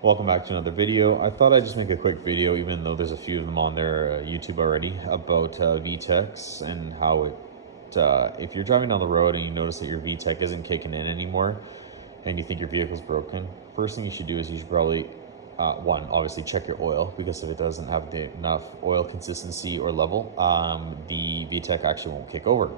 Welcome back to another video. I thought I'd just make a quick video, even though there's a few of them on there YouTube already, about Vtecs and how it, if you're driving down the road and you notice that your Vtec isn't kicking in anymore and you think your vehicle's broken, first thing you should do is you should probably, one, obviously check your oil, because if it doesn't have enough oil consistency or level, the Vtec actually won't kick over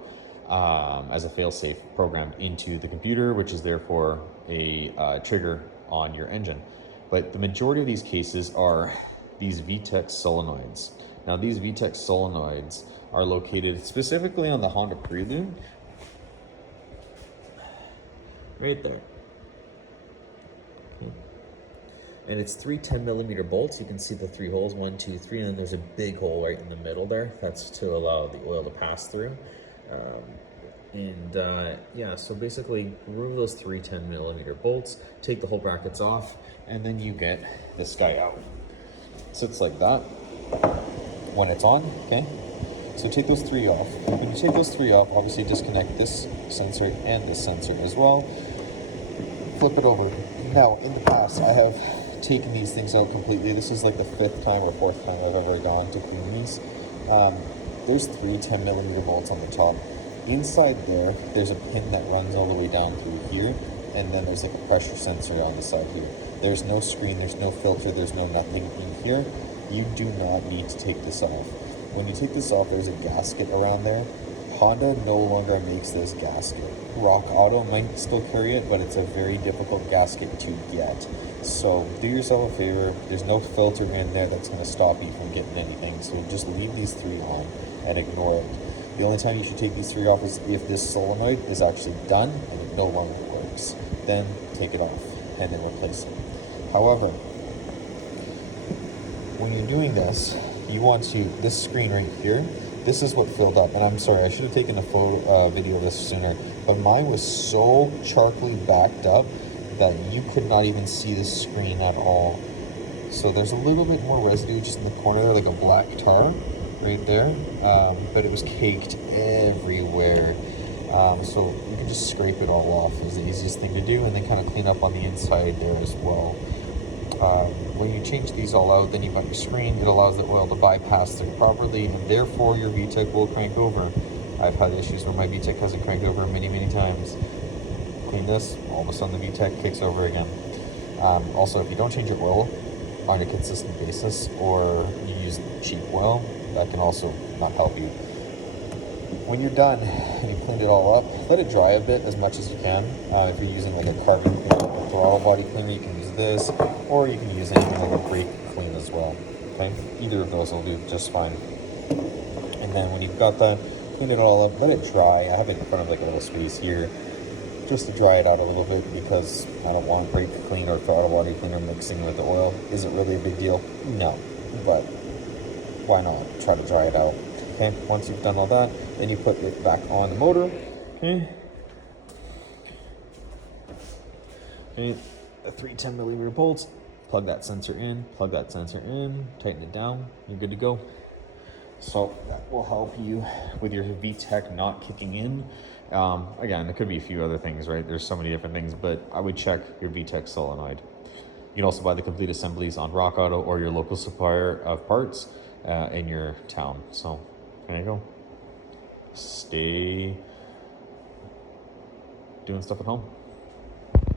as a fail-safe programmed into the computer, which is therefore a trigger on your engine. But the majority of these cases are these Vtec solenoids. Now, these Vtec solenoids are located specifically on the Honda Prelude, right there. And it's three 10mm bolts. You can see the 3 holes, 1, 2, 3, and then there's a big hole right in the middle there. That's to allow the oil to pass through. Yeah, so basically remove those 3 10mm bolts, take the whole brackets off, and then you get this guy out. So it's like that when it's on, okay? So take those 3 off. When you take those 3 off, obviously disconnect this sensor and this sensor as well. Flip it over. Now, in the past, I have taken these things out completely. This is like the 5th time or 4th time I've ever gone to clean these. There's 3 10mm bolts on the top. Inside there's a pin that runs all the way down through here, and then there's like a pressure sensor on the side here. There's no screen, there's no filter, there's no nothing in here. You do not need to take this off. When you take this off, there's a gasket around there. Honda no longer makes this gasket. Rock Auto might still carry it, but it's a very difficult gasket to get. So do yourself a favor, there's no filter in there that's going to stop you from getting anything, so just leave these 3 on and ignore it. The only time you should take these 3 off is if this solenoid is actually done and it no longer works. Then take it off and then replace it. However, when you're doing this, you want to, this screen right here, this is what filled up. And I'm sorry, I should have taken a video of this sooner, but mine was so charcoally backed up that you could not even see the screen at all. So there's a little bit more residue just in the corner there, like a black tar right there, but it was caked everywhere. So you can just scrape it all off is the easiest thing to do, and then kind of clean up on the inside there as well. When you change these all out, then you've got your screen. It allows the oil to bypass through properly, and therefore your Vtec will crank over. I've had issues where my Vtec hasn't cranked over many times. Clean this, all of a sudden the Vtec kicks over again. Also, if you don't change your oil on a consistent basis, or you use cheap oil, that can also not help you. When you're done and you've cleaned it all up, let it dry a bit as much as you can. If you're using like a carbon cleaner or throttle body cleaner, you can use this, or you can use anything like a brake clean as well. Okay, either of those will do just fine. And then when you've got that, clean it all up, let it dry. I have it in front of like a little space here, just to dry it out a little bit, because I don't want brake clean or throttle body cleaner mixing with the oil. Is it really a big deal? No, but why not try to dry it out? Okay, once you've done all that, then you put it back on the motor. Okay, the 3 10mm bolts, plug that sensor in, tighten it down, you're good to go. So that will help you with your Vtec not kicking in. Again, there could be a few other things, right? There's so many different things, but I would check your Vtec solenoid. You can also buy the complete assemblies on Rock Auto or your local supplier of parts in your town. So there you go. Stay doing stuff at home.